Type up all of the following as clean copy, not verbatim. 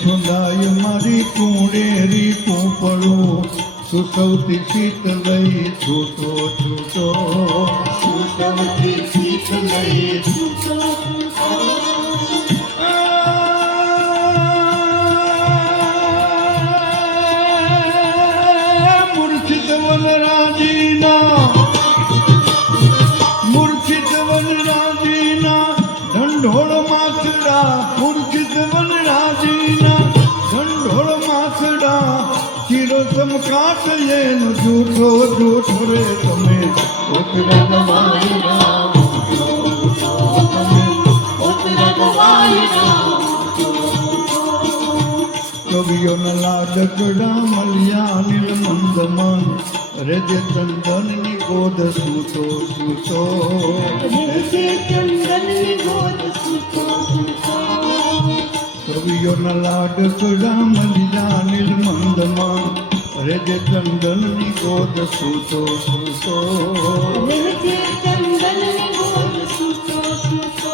છુંદાય મારી કુંડેરી કુંપળું તું સૌથી શીતલઈ છૂટો છૂટો તું સૌથી શીતલઈ છૂટો મૂર્છિત વનરાજીના ઢંઢોળ માથડા મૂર્છિત વનરાજીના ઢંઢોળ માથડા ચીરો ચમકાટ એનો જૂઠો જૂઠો રે તમે ઓતરા ગવાઈ રામ કવિઓના લાડકડા મળ્યા નીલ મંદમન રેજે ચંદનની ગોદ સૂતો સૂતો રેજે ચંદનની ગોદ સૂતો સૂતો કવિઓના લાડકડા મળ્યા નીલ મંદમન રેજે ચંદનની ગોદ સૂતો સૂતો રેજે ચંદનની ગોદ સૂતો સૂતો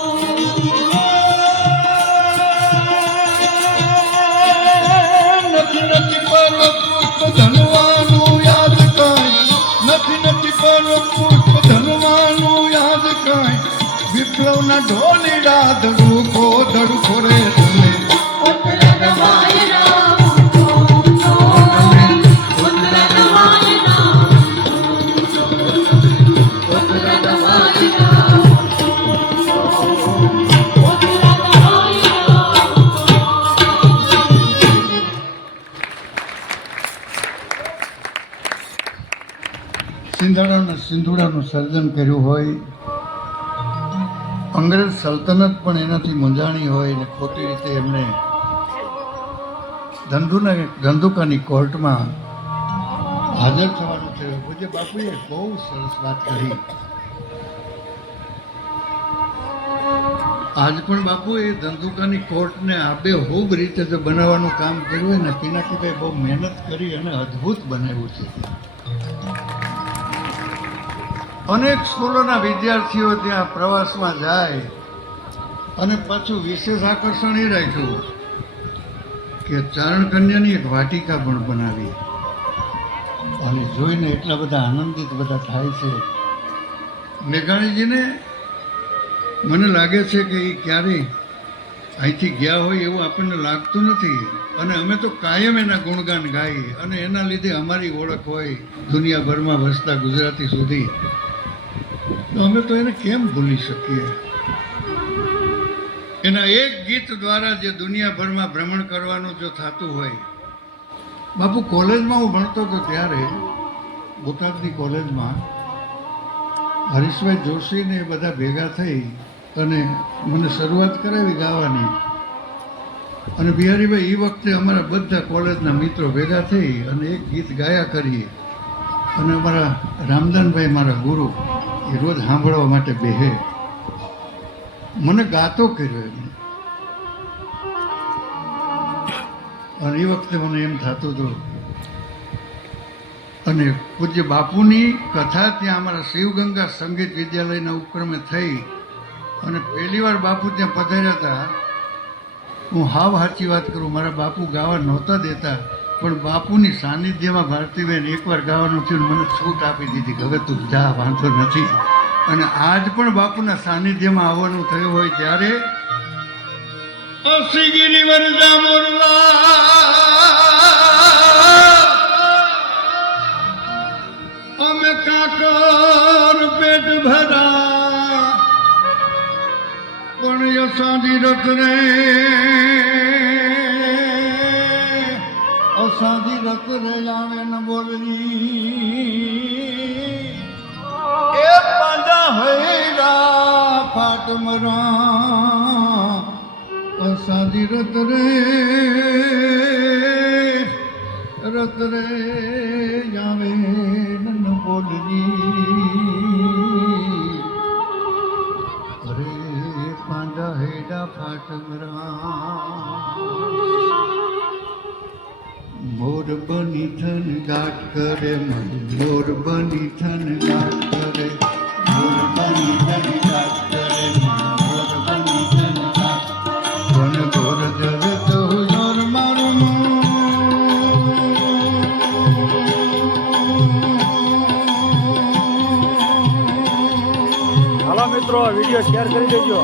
નથી નથી પર પુષ્પ ધનવાનું યાદ કાંઈ નથી નથી પર પુષ્પ ધનવાનું યાદ કાંઈ વિપ્લવના ઢોલીડા ધડુકો ધડકો રે તમે સિંધુડાનું સર્જન કર્યું હોય અંગ્રેજ સલ્તનત પણ એનાથી મૂંઝાણી હોય ને ખોટી રીતે એમને ધંધુકાની કોર્ટમાં હાજર થવાનું થયું. પૂજ્ય બાપુએ બહુ સરસ વાત કરી. આજ પણ બાપુ એ ધંધુકાની કોર્ટને આબેહૂબ રીતે જો બનાવવાનું કામ કર્યું હોય ને પિનાકીભાઈ બહુ મહેનત કરી અને અદ્ભુત બનાવ્યું છે. અનેક સ્કૂલોના વિદ્યાર્થીઓ ત્યાં પ્રવાસમાં જાય અને પાછું વિશેષ આકર્ષણ એ રાખ્યું કે ચારણ કન્યાની એક વાટિકા પણ બનાવી અને જોઈને એટલા બધા આનંદિત બધા થાય છે. મેઘાણીજીને મને લાગે છે કે એ ક્યારેય અહીંથી ગયા હોય એવું આપણને લાગતું નથી અને અમે તો કાયમ એના ગુણગાન ગાઈએ અને એના લીધે અમારી ઓળખ હોય દુનિયાભરમાં વસતા ગુજરાતી સુધી. તો અમે તો એને કેમ ભૂલી શકીએ? એના એક ગીત દ્વારા જે દુનિયાભરમાં ભ્રમણ કરવાનું જો થતું હોય. બાપુ કોલેજમાં હું ભણતો હતો ત્યારે બોટાદની કોલેજમાં હરીશભાઈ જોશીને એ બધા ભેગા થઈ અને મને શરૂઆત કરાવી ગાવાની. અને બિહારીભાઈ એ વખતે અમારા બધા કોલેજના મિત્રો ભેગા થઈ અને એક ગીત ગાયા કરીએ. અને અમારા રામદાનભાઈ મારા ગુરુ એ રોજ સાંભળવા માટે બેહે. મને ગાતો કર્યો એમને અને એ વખતે મને એમ થતું હતું. અને પૂજ્ય બાપુની કથા ત્યાં અમારા શિવગંગા સંગીત વિદ્યાલયના ઉપક્રમે થઈ અને પહેલી વાર બાપુ ત્યાં પધાર્યા હતા. હું હાવ સાચી વાત કરું, મારા બાપુ ગાવા નહોતા દેતા પણ બાપુની સાનિધ્યમાં ભારતીબેન એકવાર ગાવાનું થયું મને છૂટ આપી દીધી કે હવે તું જા, વાંધો નથી. અને આજ પણ બાપુના સાનિધ્યમાં આવવાનું થયું હોય ત્યારે અમે કાકર પેટ ભરા પણ યશાદી રત રે અસાદી રત રે આવે ન બોલની એ પાંડા હૈરા ફાટ મરા અસાદી રત રે આવે ન બોલની અરે પાંડા હૈરા ફાટ મરા મોર બની થન ગાટ કરે મોર બની થન ગાટ કરે મોર બની થન ગાટ કરે મોર બની થન ગાટ કોન ગોર જર તો યોર મિત્રો વિડીયો શેર કરી દેજો.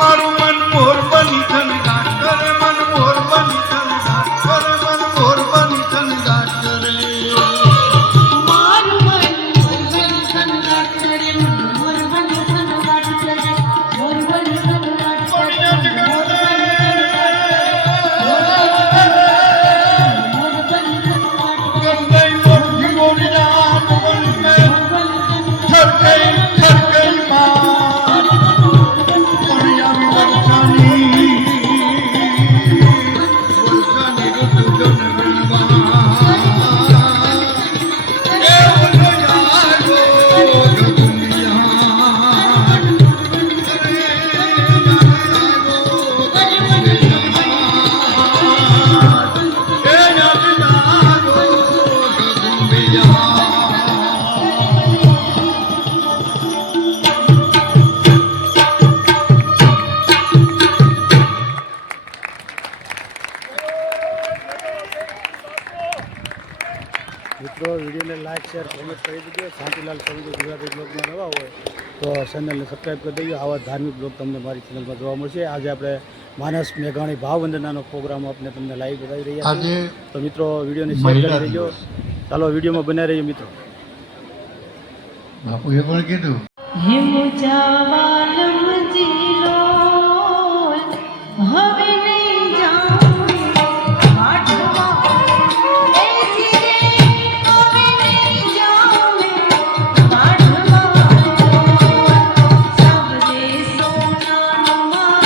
મારું મન મોર બની થનગાટ કરે, મન મોર બની થનગાટ કરે, મન મોર બની થનગાટ કરે. મારું મન મોર બની થનગાટ કરે, મોર બની થનગાટ કરે, મોર બની થનગાટ કરે, મિત્રો વિડીયોને લાઈક શેર કોમેન્ટ કરી દીધો. શાંતિલાલ સવિજો ગુજરાતી બ્લોગમાં નવા હોય તો ચેનલને સબસ્ક્રાઈબ કરી દેજો. આવા ધાર્મિક બ્લોગ તમને મારી ચેનલમાં જોવા મળશે. આજે આપણે માનસ મેઘાણી ભાવવંદનાનો પ્રોગ્રામ આપણે તમને લાઈવ બતાવી રહ્યા છીએ. તો મિત્રો વિડીયોને શેર કરી દેજો. ચાલો વિડીયોમાં બનાવી રહીએ મિત્રો. બાપુએ પણ કીધું હવે નહીં જાઉં વાટમાં, એ જીરે હવે નહીં જાઉં વાટમાં. સાબરે સોનામાં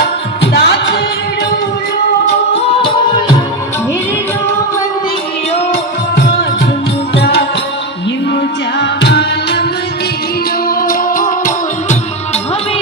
દાતરડું રોલ, હીરનો બંદીયો ઝુમકા હિમજા વાલમ દીનો. હવે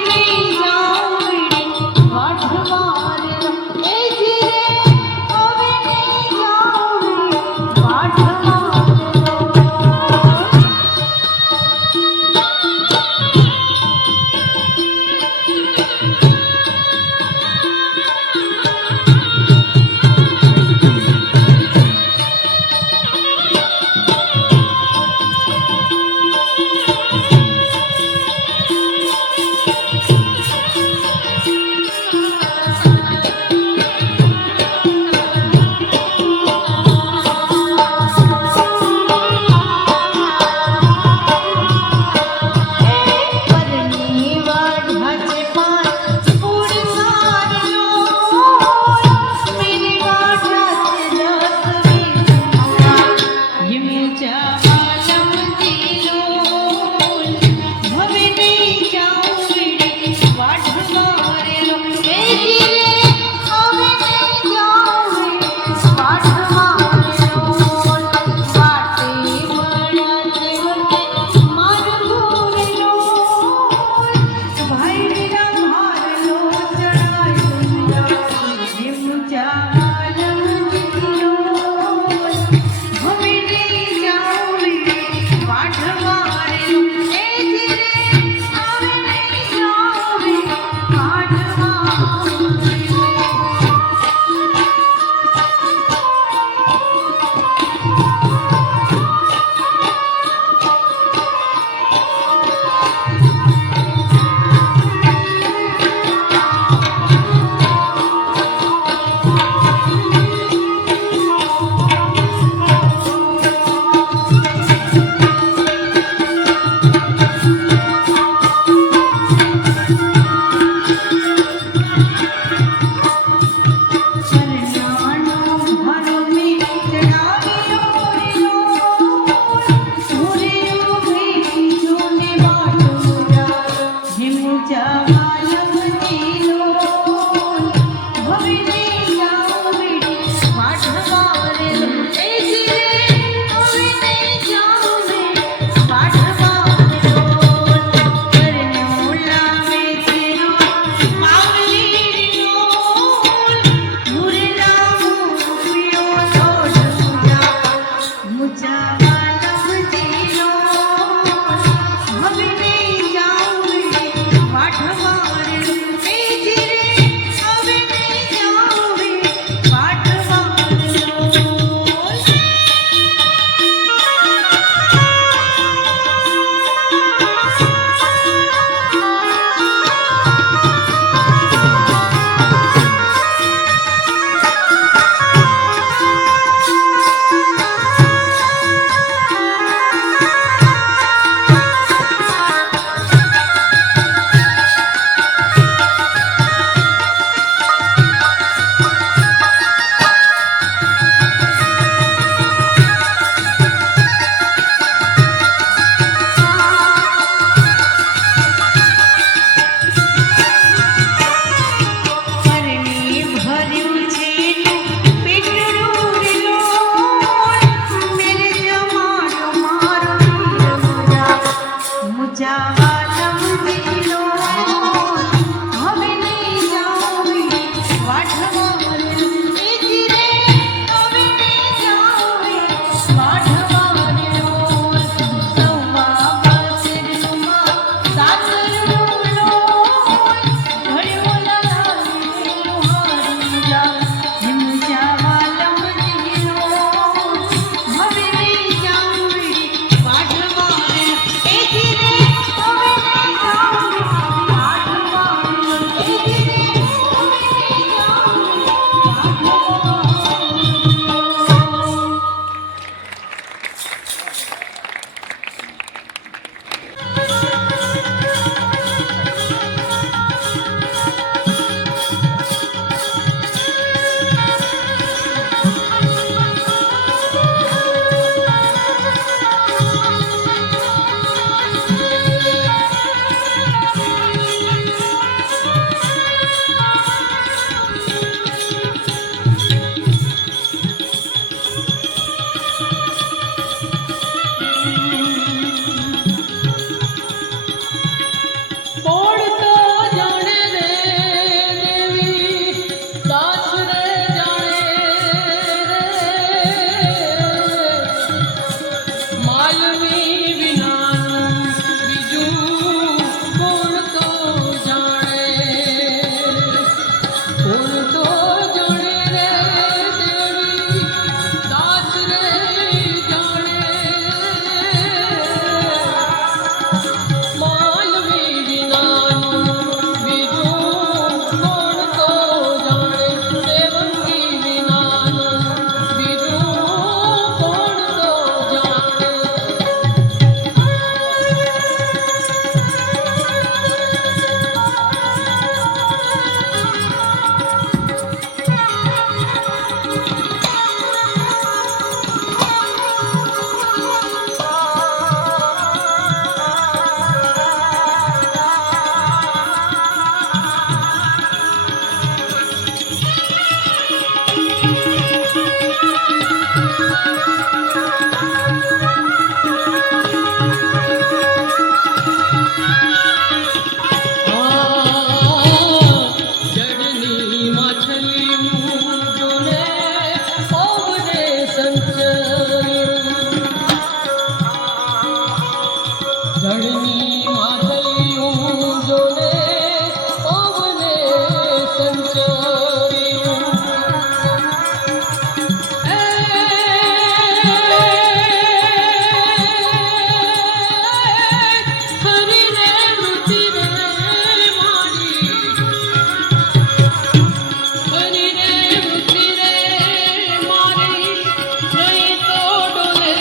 કોણ તો જાણે દેવકી વિનાનું બીજું કોણ તો જાણે. જળની માછલીનું જોને પવને સંચર્યું. જળની માછલીનું જોને પવને સંચર્યું. હરીને મૃત્યુને મારી હરીને મૃત્યુને મારી નહીં તો ડોલે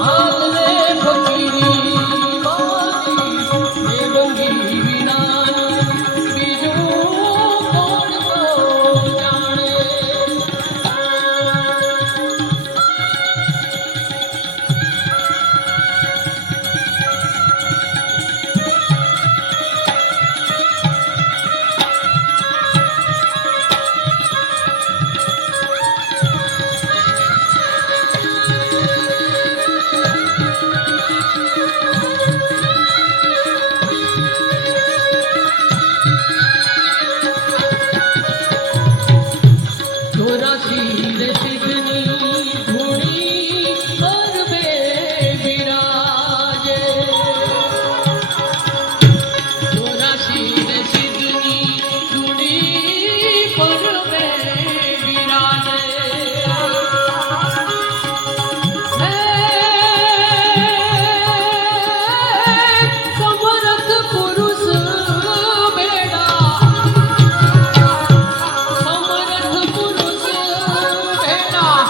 હાલને ફકીરી મારી દેવંગી વિનાનું બીજું કોણ તો જાણે. ચોરાસી રે સિદ્ધની ધૂણી ગરબે બિરાજે. ચોરાસી રે સિદ્ધની ધૂણી ગરબે બિરાજે. સમરથ પુરુષ બેડા સમરથ પુરુષ બેટા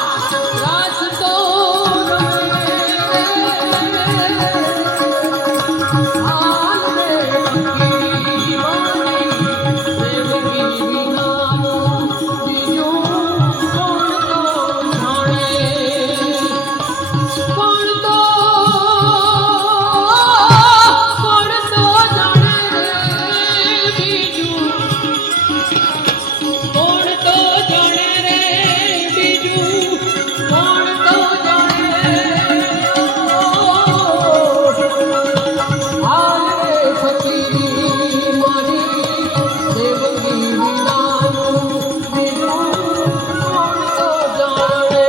રાસ તો હાલને ફકીરી મારી દેવકી વિનાનું બીજું કોણ તો જાણે. કોણ તો જાણે રે બીજું કોણ તો જાણે રે બીજું કોણ તો જાણે. હાલને ફકીરી મારી દેવકી વિનાનું બીજું કોણ તો જાણે.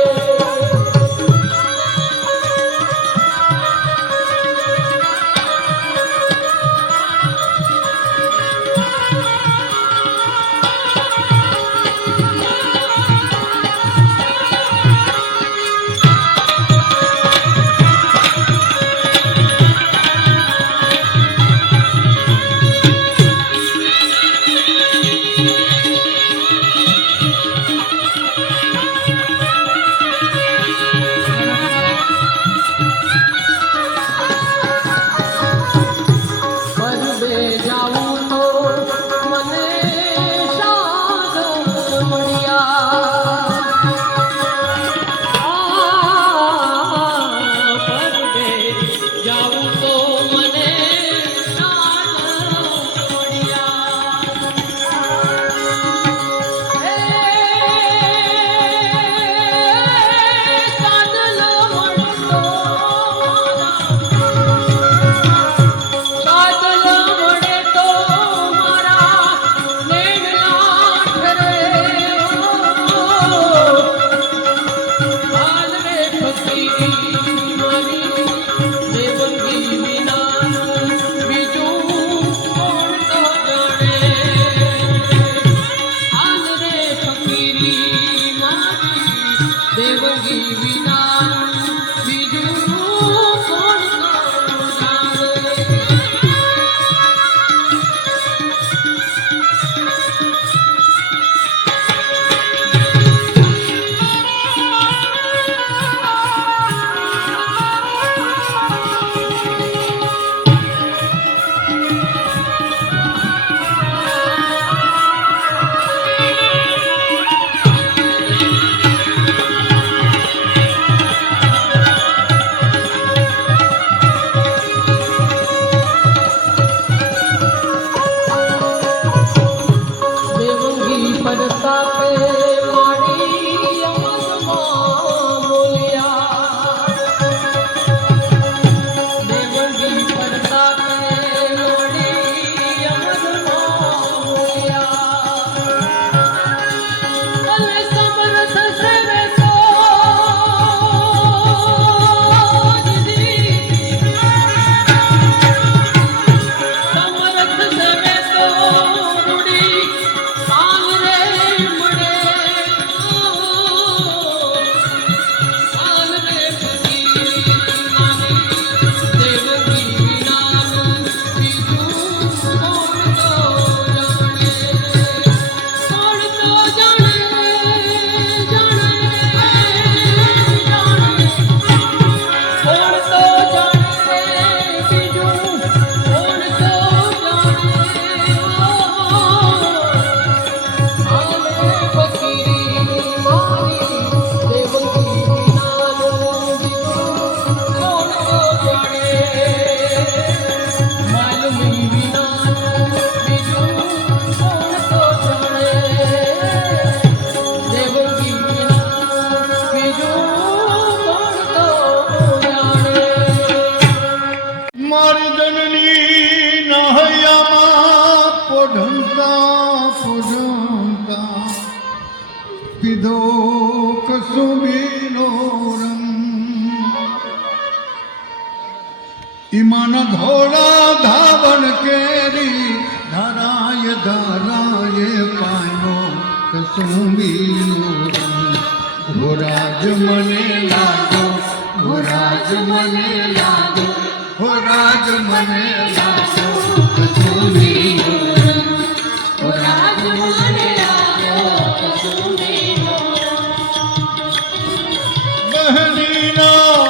પરબે જાઉં તો મને શાન મળ્યા. પરબે જાઉં તો મને શાન મળ્યા. સાદલો મળતો મારા સાદલો મળે તો મારી જનની નહૈયામાં પોઢંતા પીધો કસુંબીનો રંગ ઈમાન ધોળા ધાવણ કેરી ધારાય પાયો કસુંબીનો રંગ ઘોરાજ મને લાગો ઘોરાજ મને લાગો ઘોરાજ મને લાગો કસુંબીનો રંગ ઘોરાજ મને લાગો કસુંબીનો બહેનીના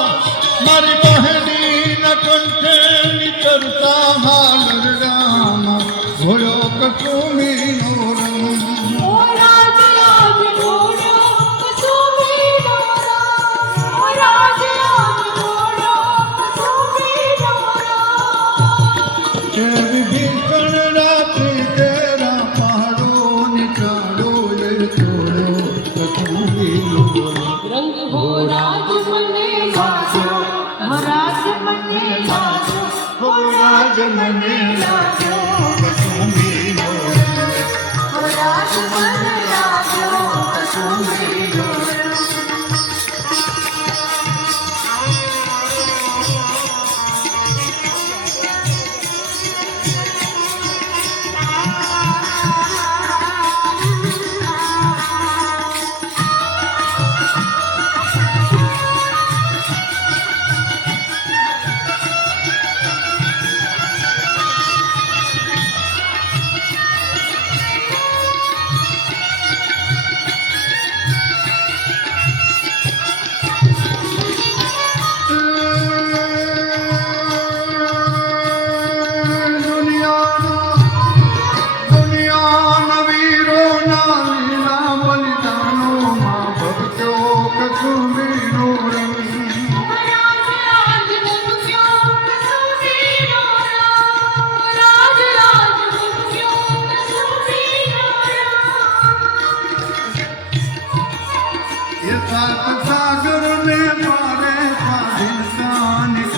મારી બહેનીના કંઠે નિતરતા હાલર રામ ઘોડો કસુંબીનો રંગ વિભીષણ રાત્રિ તેરા પહાડો નિકાળો લે છોડો કસુંબીનો રંગ હો રાજ મને લાજો રાજ મને લાજો ઘોરાજ મને લાગો કસુંબીનો રાજ મને લાજો કસુંબીનો દુનિયાના વીરોના લીલા બલિદાનોમાં ભક્તો કસુંબીનો રંગ ये सात सागर में मारे स्वाधीनता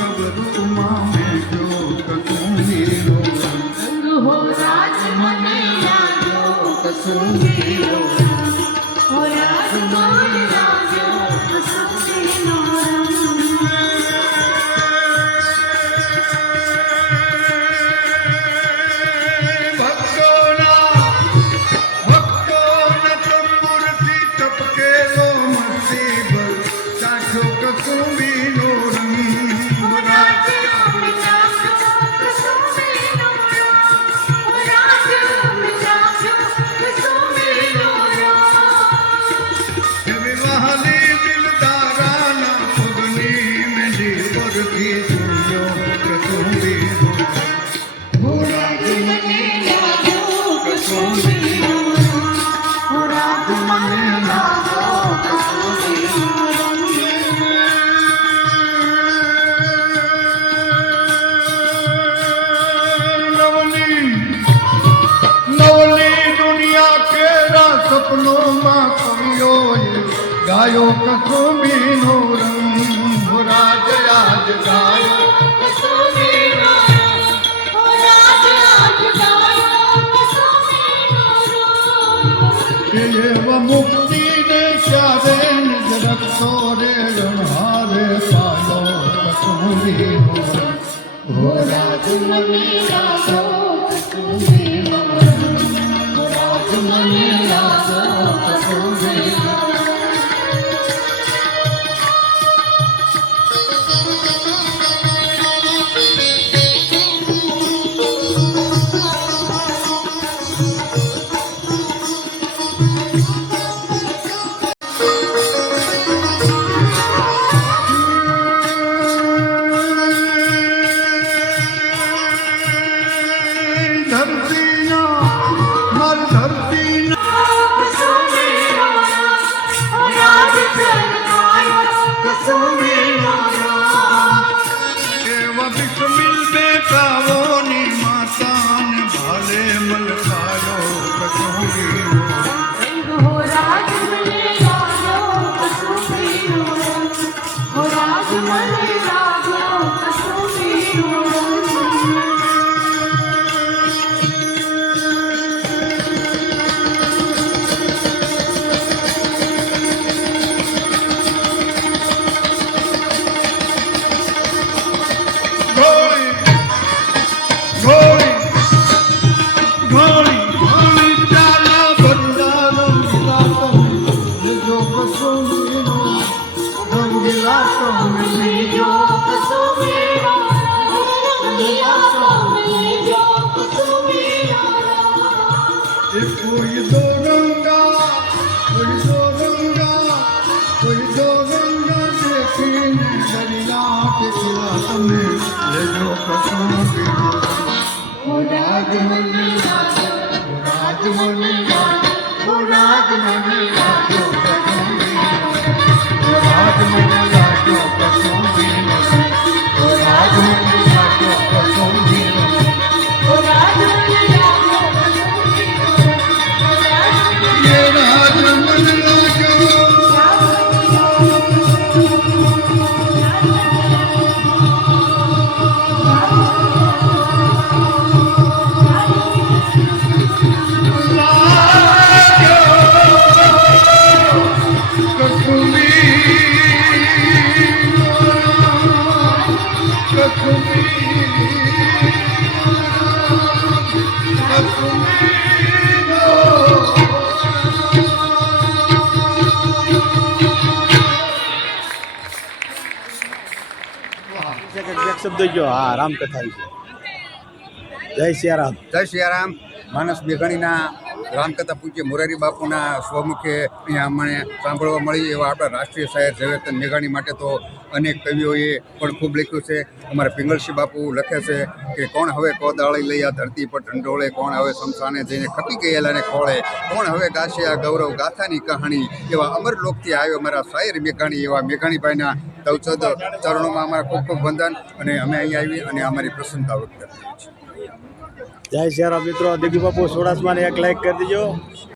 कबरूमा में जो कसूंबीनो रंग हो राज મને લાજો कसूंबीनो હો રાજ મને લાજો કસુંબીનો ભક્તોના તંબુરથી ટપકેલો મસીબર સાચો કસુંબીનો રંગ વિવાહલી દિલદારાના પગની મેલી પરથી સૂર્યો કસુંબીનો ઘોરાજ મને લાગો કસુંબીનો ઘોરાજ મને લાગો નવલી દુનિયા કેરા સપનોમાં કવિઓએ ગાયો કસુંબીનો રંગ ઘોરાજ આજ ગાયો એવ મુક્તિને ચારે નિજ રખતો રે રણહારે પાલો કસુંબીનો ઘોરાજ મને લાગો કસુંબીનો ઘોરાજ મને લાગો કસુંબીનો ये कोई दो रंगा कोई दो रंगा देखीने दरिया के खिला तमे लेजो कसम ओ राज मनी लाजो ओ राज मनी लाजो ओ राज मनी लाजो ओ राज मनी लाजो कसम ओ राज मनी लाजो कसम ओ राज मनी लाजो ये राज मनी लाजो એક શબ્દ ગયો હા રામકથા વિશે જય સિયારામ. જય સિયારામ. માનસ મેઘાણીના રામકથા પૂજ્ય મોરારી બાપુના સ્વમુખે અહીંયા અમને સાંભળવા મળી એવા આપણા રાષ્ટ્રીય શાયર ઝવેરચંદ મેઘાણી માટે તો અનેક કવિઓએ પણ ખૂબ લખ્યું છે. અમારા પિંગળસિંહ બાપુ લખે છે કે કોણ હવે કોદાળી લઈ આ ધરતી પર ઢંઢોળે, કોણ હવે શમશાને જઈને ખપી ગયેલાને ખોળે, કોણ હવે ગાશે આ ગૌરવ ગાથાની કહાણી. એવા અમરલોકથી આવ્યો અમારા શાયર મેઘાણી, એવા મેઘાણીભાઈના તવચદ ચરણોમાં અમારા ખૂબ ખૂબ વંદન. અને અમે અહીં આવી અને અમારી પ્રસન્નતા વ્યક્ત કરીએ છીએ. જય સિયારામ મિત્રો. દિગ્ગુ બાપુ સોડાસમાને એક લાઈક કરી દેજો.